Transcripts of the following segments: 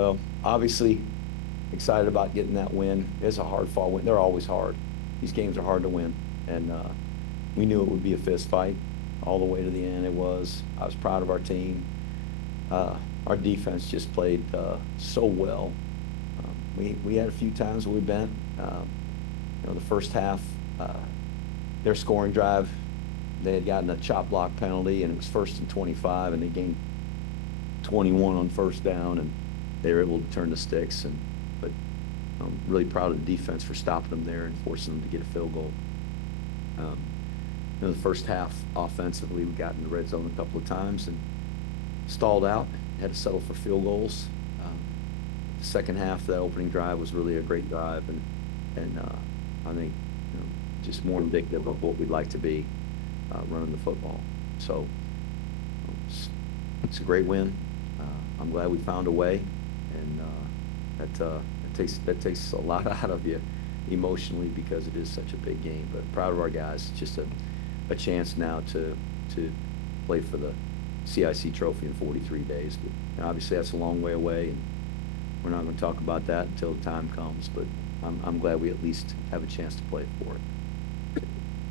Well, obviously excited about getting that win. It's a hard-fought win. They're always hard. These games are hard to win, and we knew it would be a fist fight all the way to the end. It was. I was proud of our team. Our defense just played so well. We had a few times where we bent. The first half, their scoring drive, they had gotten a chop block penalty, and it was 1st and 25, and they gained 21 on first down, and they were able to turn the sticks. But I'm really proud of the defense for stopping them there and forcing them to get a field goal. The first half offensively, we got in the red zone a couple of times and stalled out, had to settle for field goals. The second half, that opening drive was really a great drive, and I think just more indicative of what we'd like to be running the football. So it's a great win. I'm glad we found a way, and that takes a lot out of you emotionally because it is such a big game. But proud of our guys. Just a chance now to play for the CIC trophy in 43 days. But obviously that's a long way away, and we're not going to talk about that until the time comes. But I'm glad we at least have a chance to play for it.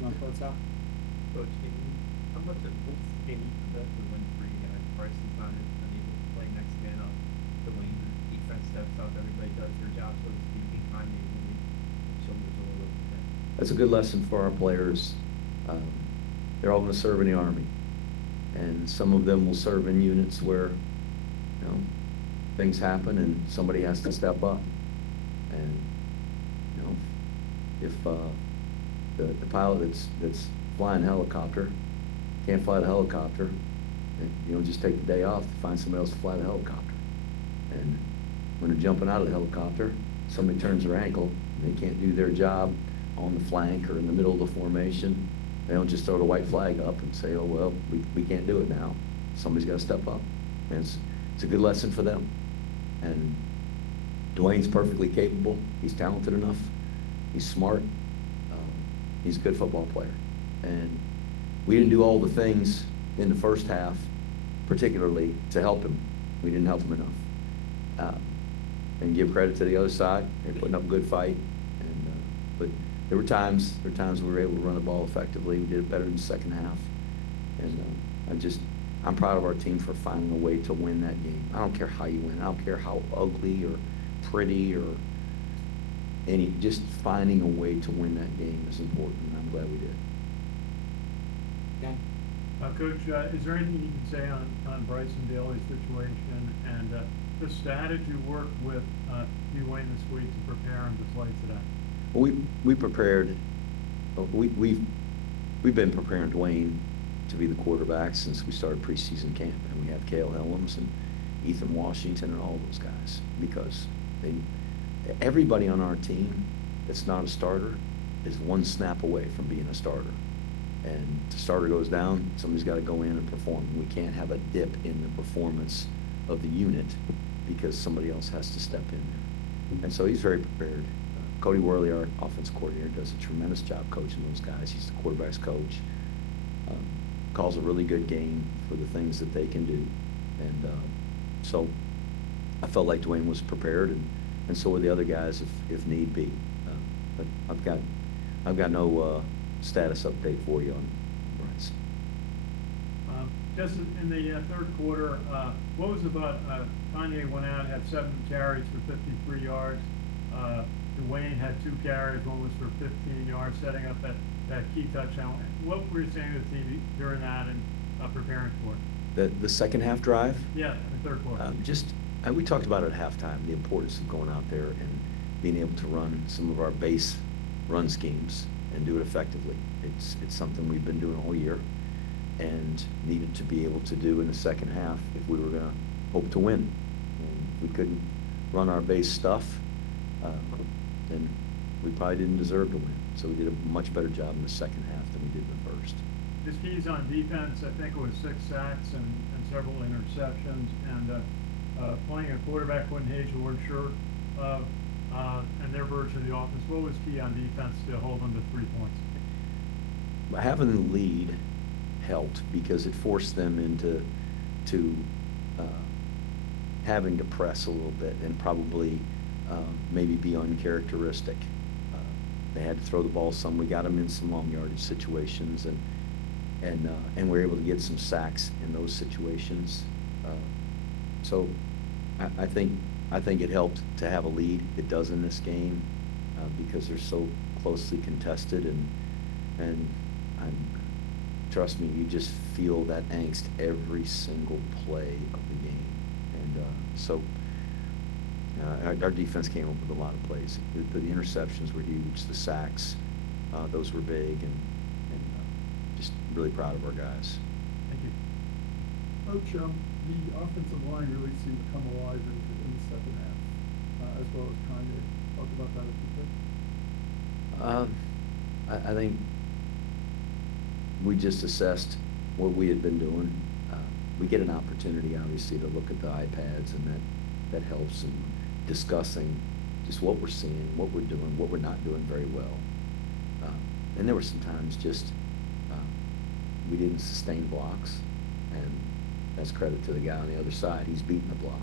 Coach, how much of this game you to win for you guys? Bryson's not unable to play next man up. The way the defense steps up, everybody does their job, so to speak, and kind of really shoulders a little bit. That's a good lesson for our players. They're all going to serve in the Army, and some of them will serve in units where things happen and somebody has to step up. And if the pilot that's flying a helicopter can't fly the helicopter, and you don't just take the day off to find somebody else to fly the helicopter. And when they're jumping out of the helicopter, somebody turns their ankle and they can't do their job on the flank or in the middle of the formation. They don't just throw the white flag up and say, oh, well, we can't do it now. Somebody's got to step up. And it's a good lesson for them. And Dwayne's perfectly capable. He's talented enough. He's smart. He's a good football player. And we didn't do all the things in the first half, particularly to help him. We didn't help him enough. And give credit to the other side. They're putting up a good fight. But there were times we were able to run the ball effectively. We did it better in the second half. And I'm proud of our team for finding a way to win that game. I don't care how you win. I don't care how ugly or pretty or just finding a way to win that game is important, and I'm glad we did. Okay. Coach, is there anything you can say on Bryson Daly's situation and the strategy you worked with Dwayne this week to prepare him to play today? Well, we prepared. We've been preparing Dwayne to be the quarterback since we started preseason camp, and we have Cale Helms and Ethan Washington and all those guys because everybody on our team that's not a starter is one snap away from being a starter. And the starter goes down, somebody's got to go in and perform. We can't have a dip in the performance of the unit because somebody else has to step in there. And so he's very prepared. Cody Worley, our offense coordinator, does a tremendous job coaching those guys. He's the quarterback's coach. Calls a really good game for the things that they can do. And so I felt like Dwayne was prepared, and so were the other guys if need be. But I've got no status update for you on Bryce. Just in the third quarter, what was about Kanye went out, had 7 carries for 53 yards. Dwayne had 2 carries, one was for 15 yards, setting up that key touchdown. What were you saying to the team during that and preparing for it? The second half drive? Yeah, in the third quarter. We talked about it at halftime, the importance of going out there and being able to run some of our base run schemes and do it effectively. It's something we've been doing all year and needed to be able to do in the second half if we were going to hope to win. And if we couldn't run our base stuff, then we probably didn't deserve to win. So we did a much better job in the second half than we did in the first. His keys on defense, I think it was 6 sacks and several interceptions, and playing a quarterback when Hayes you weren't sure of, and their version of the offense. What was key on defense to hold them to 3 points? Having the lead helped because it forced them into having to press a little bit and probably maybe be uncharacteristic. They had to throw the ball some. We got them in some long yardage situations, and we're able to get some sacks in those situations. So I think it helped to have a lead. It does in this game because they're so closely contested, and trust me, you just feel that angst every single play of the game. And so our defense came up with a lot of plays. The interceptions were huge. The sacks, those were big, and just really proud of our guys. Thank you. Coach, the offensive line really seemed to come alive in the second half, as well as Kanye. Talk about that if you could. I think we just assessed what we had been doing. We get an opportunity, obviously, to look at the iPads, and that helps in discussing just what we're seeing, what we're doing, what we're not doing very well. And there were some times just we didn't sustain blocks, and that's credit to the guy on the other side. He's beating the block.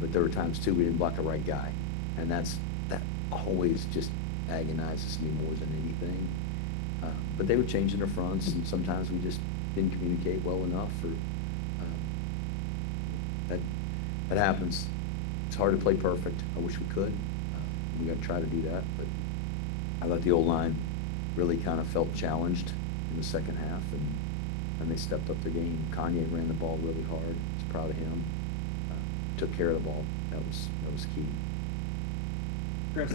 But there were times, too, we didn't block the right guy, and that always just agonizes me more than anything. But they were changing their fronts, and sometimes we just didn't communicate well enough, or that happens. It's hard to play perfect. I wish we could. We got to try to do that, but I thought the old line really kind of felt challenged in the second half, and they stepped up their game. Kanye ran the ball really hard. I was proud of him. Took care of the ball. That was key. Chris?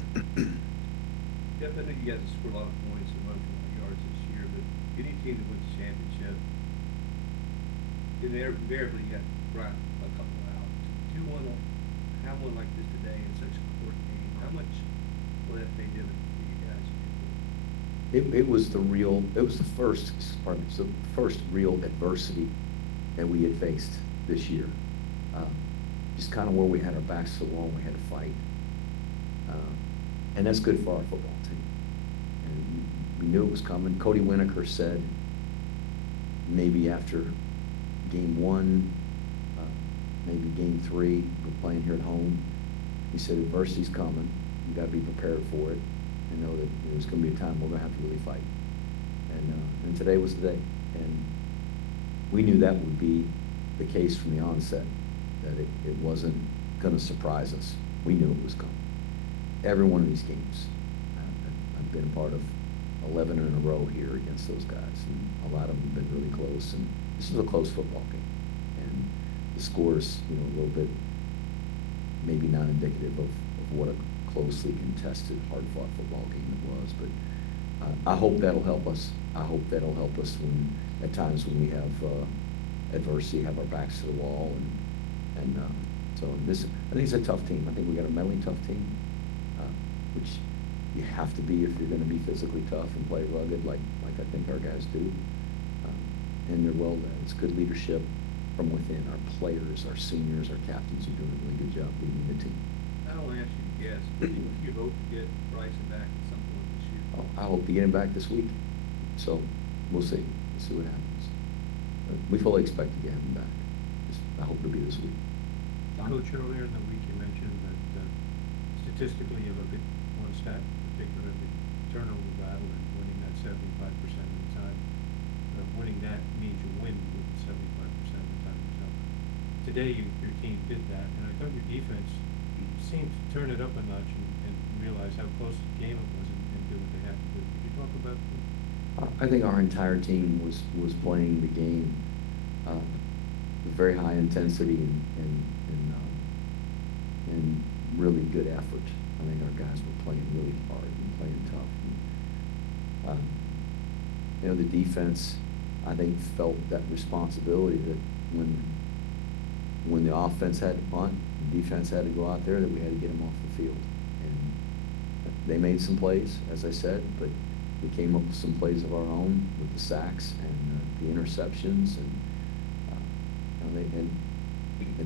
Jeff, I think you guys have scored a lot of points and run for a lot of yards this year, but any team that wins the championship, invariably you got to grind a couple out. Do you want to have one like this today in such an important game? How much will that pay dividends for you guys? It was the first real adversity that we had faced this year. Just kind of where we had our backs to the wall and we had to fight. And that's good for our football team. And we knew it was coming. Cody Winokur said maybe after game 1, maybe game 3, we're playing here at home. He said adversity's coming. You got to be prepared for it and know that there's going to be a time we're going to have to really fight. And today was the day. And we knew that would be the case from the onset, that it wasn't going to surprise us. We knew it was coming. Every one of these games, I've been a part of 11 in a row here against those guys, and a lot of them have been really close. And this is a close football game, and the scores, a little bit maybe not indicative of what a closely contested, hard-fought football game it was. But I hope that'll help us. I hope that'll help us at times when we have adversity, have our backs to the wall, and so I think it's a tough team. I think we got a mentally tough team, which you have to be if you're going to be physically tough and play rugged, like I think our guys do. And they're well led. It's good leadership from within. Our players, our seniors, our captains are doing a really good job leading the team. I don't want to ask you to guess, but do you hope to get Bryson back at some point this year? Oh, I hope to get him back this week. So we'll see. We'll see what happens. But we fully expect to get him back. I hope it'll be this week. Coach, earlier in the week you mentioned that statistically you look at one stat, particularly turnover battle, and winning that 75% of the time. Winning that means you win with 75% of the time. So today your team did that, and I thought your defense seemed to turn it up a notch and realize how close the game it was and do what they had to do. Could you talk about that? I think our entire team was playing the game with very high intensity and really good effort. I think our guys were playing really hard and playing tough. And, the defense, I think, felt that responsibility that when the offense had to punt, the defense had to go out there, that we had to get them off the field. And they made some plays, as I said, but we came up with some plays of our own with the sacks and the interceptions, and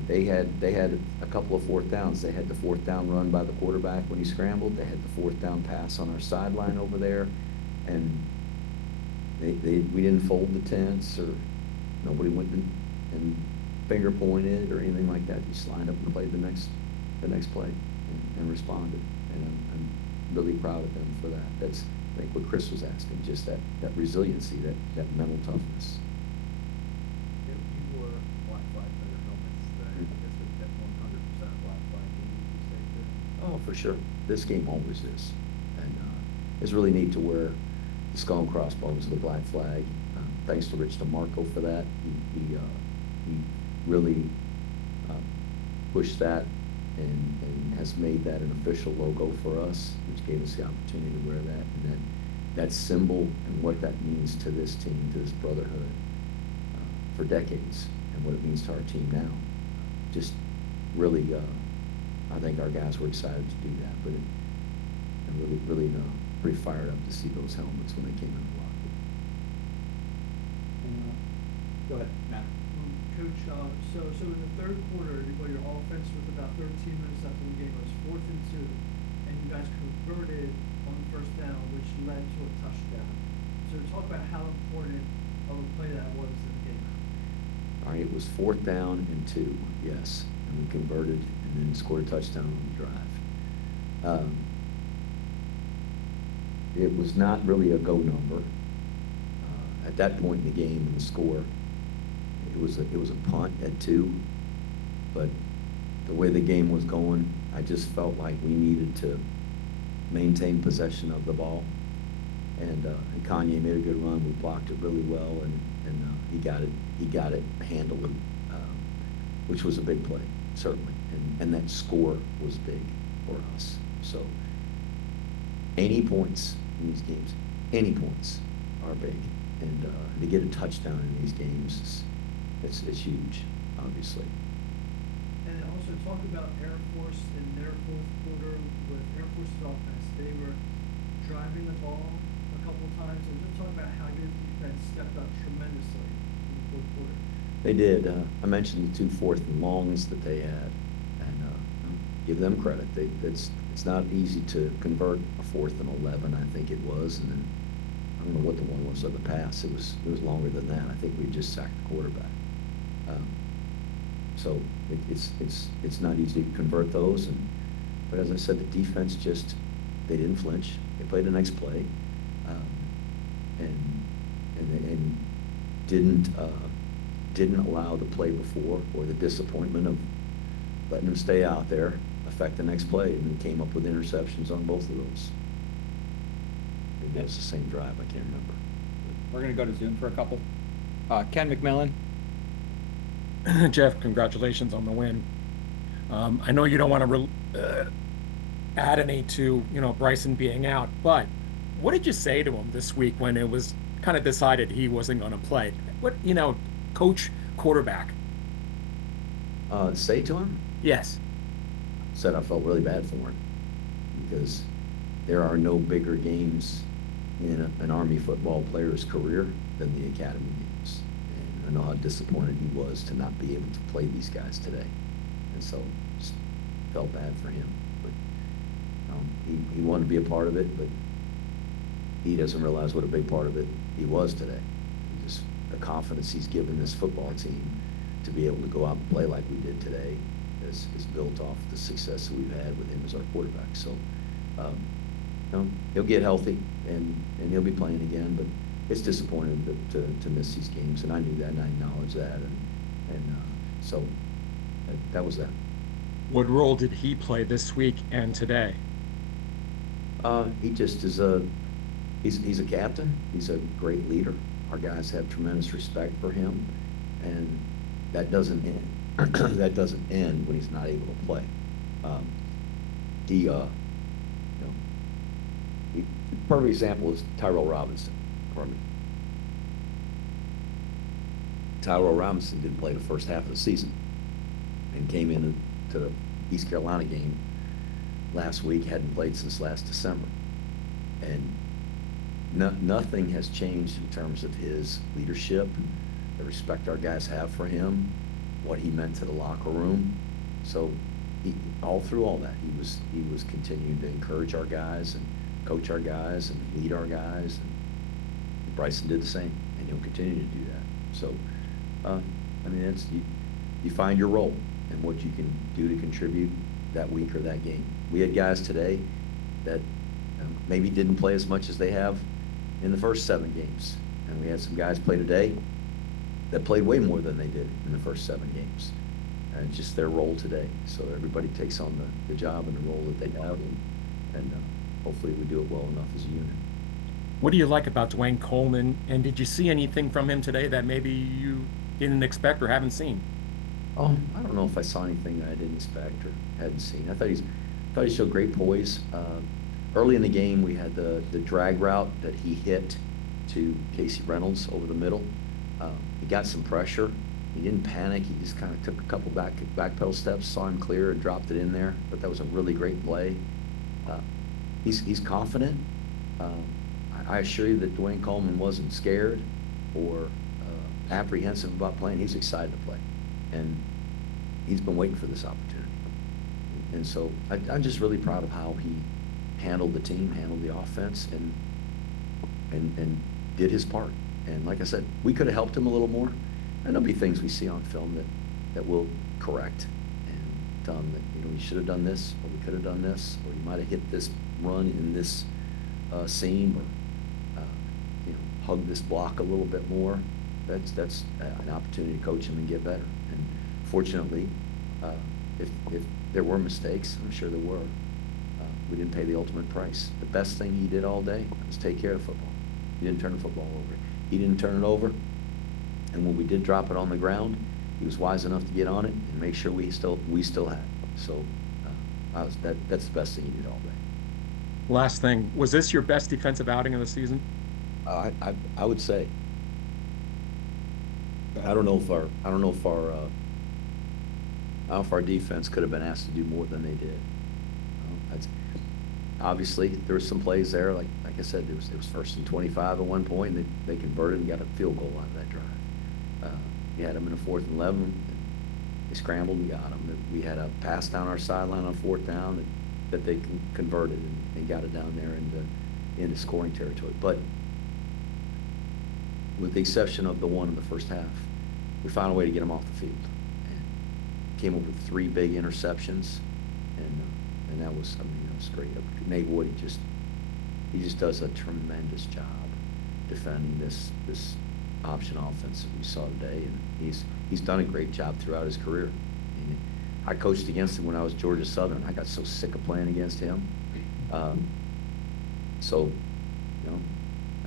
they had a couple of fourth downs. They had the fourth down run by the quarterback when he scrambled. They had the fourth down pass on our sideline over there, and we didn't fold the tents, or nobody went and finger pointed or anything like that. He just lined up and played the next play and responded. And I'm really proud of him for that. That's, I think, what Chris was asking, just that resiliency, that mental toughness. You wore black flag feather helmets that I guess would get 100% black flag game, would you say, too? Oh, for sure. This game always is. And it's really neat to wear the skull and crossbones of the black flag. Thanks to Rich DeMarco for that. He really pushed that and has made that an official logo for us, which gave us the opportunity to wear that. And that symbol and what that means to this team, to this brotherhood, for decades, and what it means to our team now. Just really, I think our guys were excited to do that, but and really pretty fired up to see those helmets when they came in the locker room. Go ahead, Matt. Coach, so in the third quarter, your offense with about 13 minutes left in the game, it was 4th and 2, and you guys converted on first down, which led to a touchdown. So talk about how important of a play that was in the game. All right, it was 4th down and 2, yes, and we converted and then scored a touchdown on the drive. It was not really a go number. At that point in the game, the score, it was a punt at 2, but the way the game was going, I just felt like we needed to maintain possession of the ball. And Kanye made a good run. We blocked it really well, and he got it handled, which was a big play, certainly. And that score was big for us. So any points in these games, any points are big. And to get a touchdown in these games, it's huge, obviously. And also talk about Air Force in their fourth quarter with Air Force's offense. They were driving the ball a couple times, and just talk about how your defense stepped up tremendously in the fourth quarter. They did. I mentioned the 2 4th and longs that they had, and give them credit. It's not easy to convert a 4th and 11. I think it was, and then I don't know what the one was of the pass. It was longer than that. I think we just sacked the quarterback. So it's not easy to convert those. But as I said, the defense they didn't flinch. They played the next play, and didn't allow the play before or the disappointment of letting them stay out there affect the next play, and came up with interceptions on both of those. Maybe it was the same drive. I can't remember. We're going to go to Zoom for a couple. Ken McMillan. Jeff, congratulations on the win. I know you don't want to add any to Bryson being out, but what did you say to him this week when it was kind of decided he wasn't going to play? What coach, quarterback? Say to him? Yes. Said I felt really bad for him because there are no bigger games in an Army football player's career than the academy games. And I know how disappointed he was to not be able to play these guys today. And so just felt bad for him. But he wanted to be a part of it, but he doesn't realize what a big part of it he was today. Just the confidence he's given this football team to be able to go out and play like we did today is built off the success that we've had with him as our quarterback. So he'll get healthy and he'll be playing again, but it's disappointing to miss these games, and I knew that, and I acknowledged that, and so that was that. What role did he play this week and today? He just is he's a captain. He's a great leader. Our guys have tremendous respect for him, and that doesn't end. That doesn't end when he's not able to play. Perfect example is Tyrell Robinson. Tyrell Robinson didn't play the first half of the season and came into the East Carolina game last week, hadn't played since last December. And nothing has changed in terms of his leadership, the respect our guys have for him, what he meant to the locker room. So all through all that, he was continuing to encourage our guys and coach our guys and lead our guys, and Bryson did the same, and he'll continue to do that. So, you find your role and what you can do to contribute that week or that game. We had guys today that maybe didn't play as much as they have in the first 7 games. And we had some guys play today that played way more than they did in the first 7 games. And it's just their role today. So everybody takes on the job and the role that they have, and hopefully we do it well enough as a unit. What do you like about Dwayne Coleman, and did you see anything from him today that maybe you didn't expect or haven't seen? I don't know if I saw anything that I didn't expect or hadn't seen. I thought he showed great poise. Early in the game, we had the drag route that he hit to Casey Reynolds over the middle. He got some pressure. He didn't panic. He just kind of took a couple back pedal steps, saw him clear, and dropped it in there. But that was a really great play. He's confident. I assure you that Dwayne Coleman wasn't scared or apprehensive about playing. He's excited to play, and he's been waiting for this opportunity. And so I'm just really proud of how he handled the team, handled the offense, and did his part. And like I said, we could have helped him a little more. And there'll be things we see on film that we'll correct and tell him that, you should have done this, or we could have done this, or you might have hit this run in this seam, or hug this block a little bit more. That's an opportunity to coach him and get better. And fortunately, if there were mistakes, I'm sure there were, we didn't pay the ultimate price. The best thing he did all day was take care of football. He didn't turn the football over. He didn't turn it over. And when we did drop it on the ground, he was wise enough to get on it and make sure we still had it. So that's the best thing he did all day. Last thing, was this your best defensive outing of the season? I would say. I don't know if our defense could have been asked to do more than they did. Obviously, there were some plays there, like I said, it was 1st and 25 at one point, and they converted and got a field goal out of that drive. We had them in a 4th and 11, and they scrambled and got them. We had a pass down our sideline on 4th down that they converted and got it down there into scoring territory. But with the exception of the one in the first half, we found a way to get them off the field. And came up with 3 big interceptions, and that was great. Nate Wood, he just does a tremendous job defending this option offense that we saw today, and he's done a great job throughout his career. I coached against him when I was Georgia Southern. I got so sick of playing against him. So,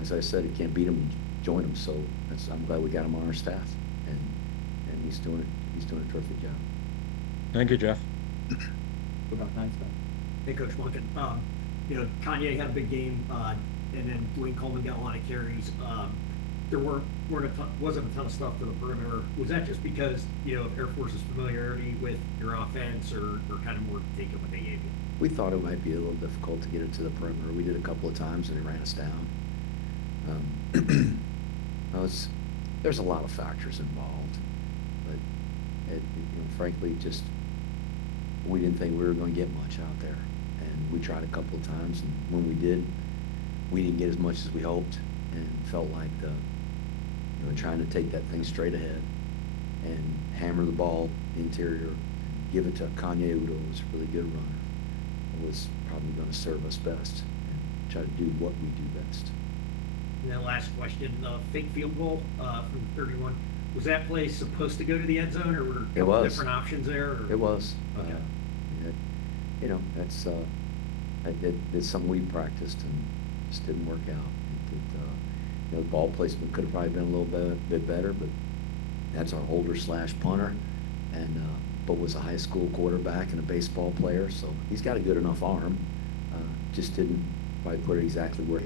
as I said, you can't beat him, you join him. So I'm glad we got him on our staff, and he's doing a terrific job. Thank you, Jeff. What about tonight's game? Hey, Coach Monken, Kanye had a big game, and then Dwayne Coleman got a lot of carries. There wasn't a ton of stuff to the perimeter. Was that just because, of Air Force's familiarity with your offense, or kind of more taking what they gave you? We thought it might be a little difficult to get it to the perimeter. We did a couple of times, and it ran us down. There's a lot of factors involved, but frankly, just we didn't think we were going to get much out there. And we tried a couple of times, and when we did, we didn't get as much as we hoped, and felt like trying to take that thing straight ahead and hammer the ball interior and give it to Kanye Udo, who's a really good runner, was probably going to serve us best, and try to do what we do best. And then last question, fake field goal from 31. Was that play supposed to go to the end zone, or were there a couple different options there? Or? It was. Okay. It's something we practiced and just didn't work out. The ball placement could have probably been a little bit better, but that's our holder/punter, and but was a high school quarterback and a baseball player, so he's got a good enough arm. Just didn't probably put it exactly where